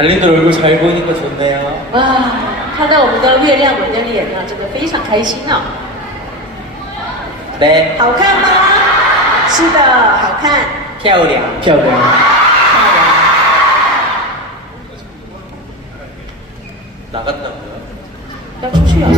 달님들 얼굴 잘 보이니까 좋네요. 哇，看到我们的月亮人的脸啊，真的非常开心啊！ 네, 好看吗？是的，好看。 漂亮. 漂亮. 나갔다고요? 要出去啊！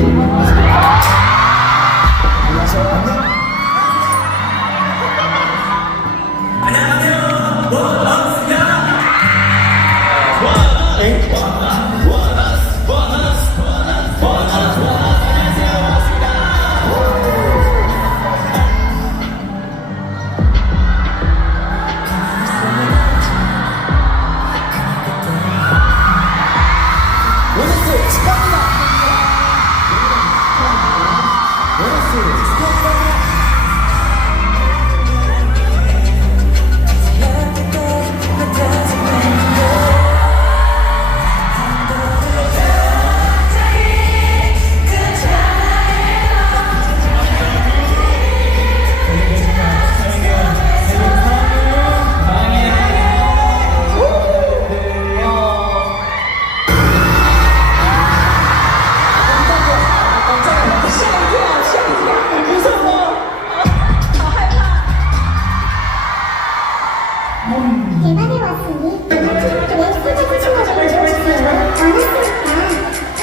대만에 왔으니 그래 소개팅 친구를 읽어주세요. 원하시니까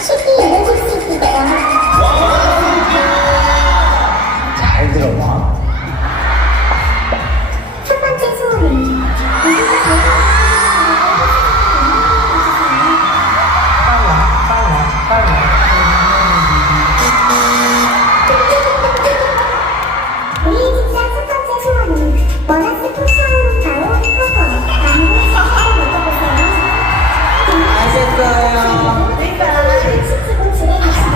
쉽게 읽어줄 수 있겠죠. 잘 들어봐. 첫 번째 소원은 누구가 잘 우리 진짜 첫 번째 소원은 원하스프 샤오롱가오 허거 망고 치즈를 먹어보세요. 맛있어요. 그러니까 치즈고 집에 가시면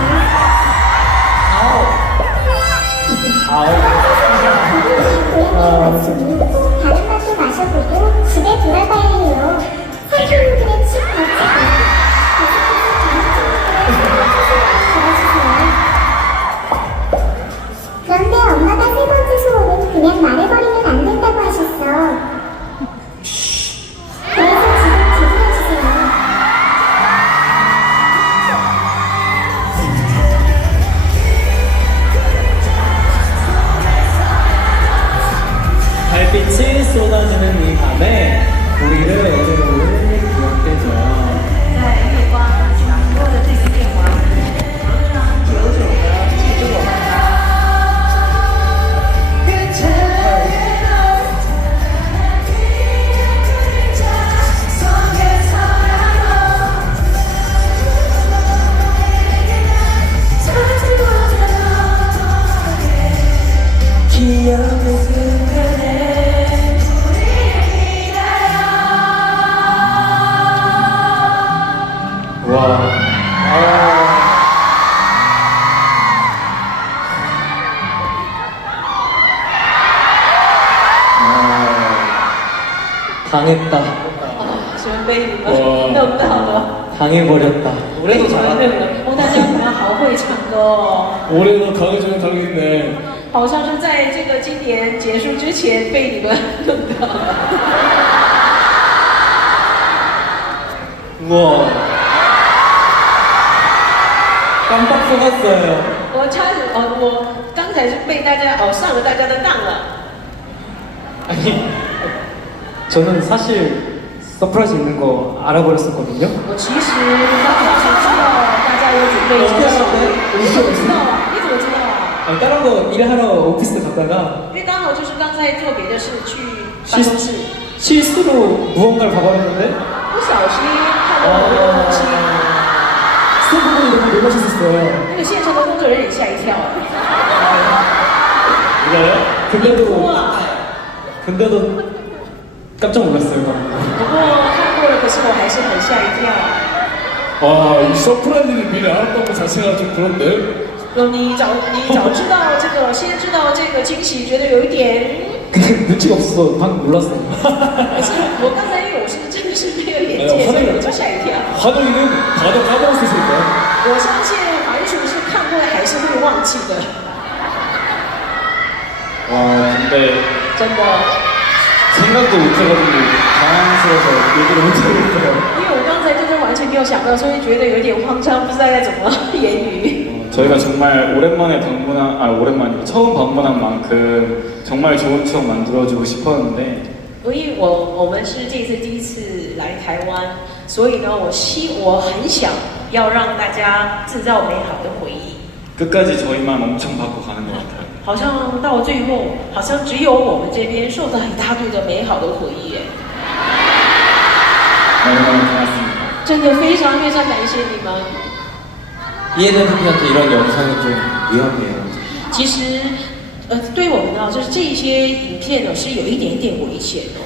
다른 맛도 마셔보고 집에 돌아가야 해요. 살균물들의 칩 맛집을 그런데 엄마가 세 번째 소원은 그냥 말해버리면 안 된다고 하셨어. 그래서 지금 준비해주세요. 달빛이 쏟아지는 이 밤에 우리를 어디로 기억해줘요. 在月光闪烁的这个夜晚，常常久久的记住我们吧。 와. 당했다. 喜欢被你们哇弄到了， 당해버렸다. 我래도 被你们 잘하네. 弄了。哦，大家你们好会唱歌哦， 올해도 강해져야 당했네. 好像是在这个今年结束之前被你们弄到了。 우와. 깜빡 속았어요. 我刚才是被大家上了大家的当了。 아니, 저는 사실 서프라이즈 있는 거 알아버렸었거든요. 我其实刚好是知道大家有准备惊喜，你怎么知道啊？你怎么知道啊？ 아니, 다른 거 일하러 오피스 갔다가 因为刚好就是刚才做别的事去办公室， 실수로 무언가를 봐버렸는데 不小心看到了一个东西， 스태프분이 너무 놀라셨었어요. 那个现场的工作人员吓一跳。 이거요? 근데도 哇！ 근데도 깜짝 놀랐어요. 不过看过了，可是我还是很吓一跳。 아, 이 서프라이즈를 미리 알았던 것 자체가 좀 그런데? 你早知道这个，先知道这个惊喜，觉得有一点。 근데 눈치가 없어서 방금 놀랐어요. 可是我刚才因为我是真的是没有眼界，所以我就吓一跳。 환웅이는 다들 까먹었을 거야. 我相信环楚是看过了还是会忘记的， 와, 근데 真的。 생각도 못해가지고 당황스러워서 얘기를 못하겠어요. 因为我刚才就是有想到，所以觉得有点慌张，不知道该怎么言语。 저희가 정말 오랜만에 오랜만이고 처음 방문한 만큼 정말 좋은 추억 만들어주고 싶었는데 因为我们是这次第一次来台湾，所以呢，我很想要让大家制造美好的回忆。 끝까지 저희만 엄청 받고 가는 것 같아요. 好像到最后，好像只有我们这边受到一大堆的美好的回忆耶。 너무너무 고맙습니다. 真的非常非常感谢你们。 ENFP한테 이런 영상은 좀 위험해요. 其实，对我们呢，就是这些影片呢，是有一点点危险哦。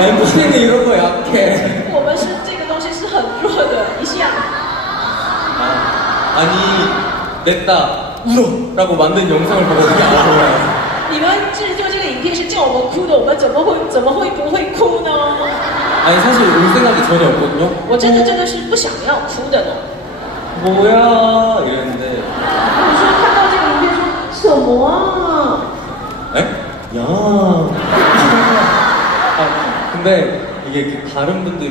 MC는 이런 거 약해. 我们是这个东西是很弱的一项。 아니 냈다 울어라고 만든 영상을 보고 그게 안 좋아요. 你们制作这个影片是叫我们哭的，我们怎么会不会哭呢？ 아니 사실 울 생각이 전혀 없거든요. 我真的是不想要哭的呢。 뭐야 이랬는데 我说看到这个影片说什么啊？ 에? 야. 아, 근데 이게 다른 분들이